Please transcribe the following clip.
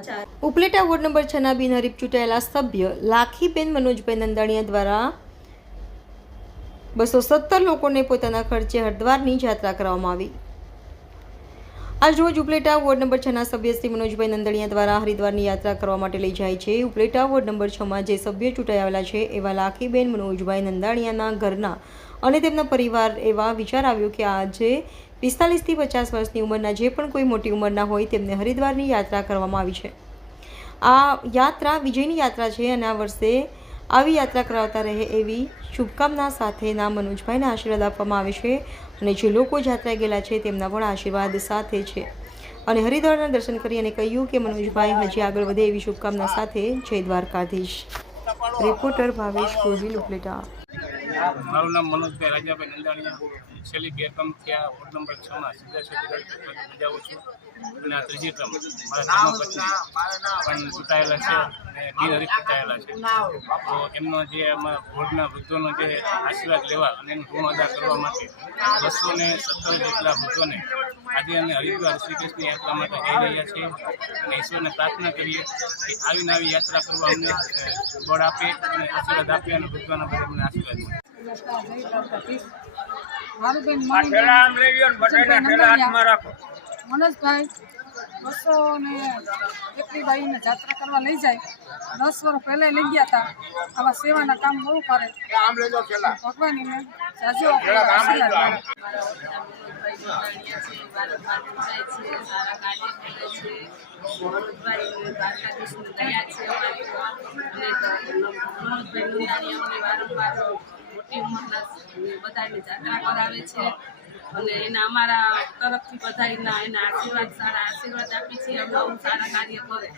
છો Upleta ward number છના બિનહરીફ ચૂંટાયેલા સભ્ય લાખીબેન મનોજભાઈ નંદાણીયા દ્વારા બસો સત્તર લોકોને પોતાના ખર્ચે હરિદ્વારની યાત્રા કરવામાં આવી. આજરોજ ઉપલેટા વોર્ડ નંબર છના સભ્ય શ્રી મનોજભાઈ નંદણીયા દ્વારા હરિદ્વારની યાત્રા કરવા માટે લઈ જાય છે. ઉપલેટા વોર્ડ નંબર છમાં જે સભ્ય ચૂંટાઈ આવેલા છે, એવા લાખીબેન મનોજભાઈ નંદાણીયાના ઘરના અને તેમના પરિવાર એવા વિચાર આવ્યો કે આજે પિસ્તાલીસથી પચાસ વર્ષની ઉંમરના જે પણ કોઈ મોટી ઉંમરના હોય તેમને હરિદ્વારની યાત્રા કરવામાં આવી છે. આ યાત્રા વિજયની યાત્રા છે અને આ વર્ષે આવી યાત્રા કરાવતા રહે એવી શુભકામના સાથેના મનોજભાઈને આશીર્વાદ આપવામાં આવે છે અને જે લોકો યાત્રાએ ગયેલા છે તેમના પણ આશીર્વાદ સાથે છે. અને હરિદ્વારના દર્શન કરી અને કહ્યું કે મનોજભાઈ હજી આગળ વધે એવી શુભકામના સાથે જય દ્વારકાધીશ. રિપોર્ટર ભાવેશ ગોહિલ ઉપલેટા. મારું નામ મનોજભાઈ રાજાભાઈ નંદાણીયા. છેલ્લી બે ટર્મ થયા વોર્ડ નંબર છ માં સીધા સુધી છું. અને આ ત્રીજી ટર્મ મારા ધર્મપત્ની પણ ચૂંટાયેલા છે અને બિનહરીફ ચૂંટાયેલા છે. તો એમનો જે અમારા વોર્ડના વૃદ્ધોનો જે આશીર્વાદ લેવા અને એનું ઋણ અદા કરવા માટે બસો ને સત્તર જેટલા વૃદ્ધોને આજે અમે હરિદ્વાર શ્રી કૃષ્ણ યાત્રા માટે જઈ રહ્યા છીએ. અને ઈશ્વરને પ્રાર્થના કરીએ કે આવી નવી યાત્રા કરવા અમને બળ આપે અને આશીર્વાદ આપે અને વૃદ્ધોના બધા અમને આશીર્વાદ મળે. મનોજભાઈ મનોજભાઈ બસો ને એકલી બાઈને જાત્રા કરવા લઈ જાય. દસ વર્ષ પહેલાં લઈ ગયા હતા આવા સેવાના કામ બહુ કરે. ભગવાન એને જાજો. આશીર્વાદ આપે. બધાને જાત્રા કરાવે છે અને એના અમારા તરફથી બધાના એના આશીર્વાદ, સારા આશીર્વાદ આપી છે અમે સારા કાર્ય કરે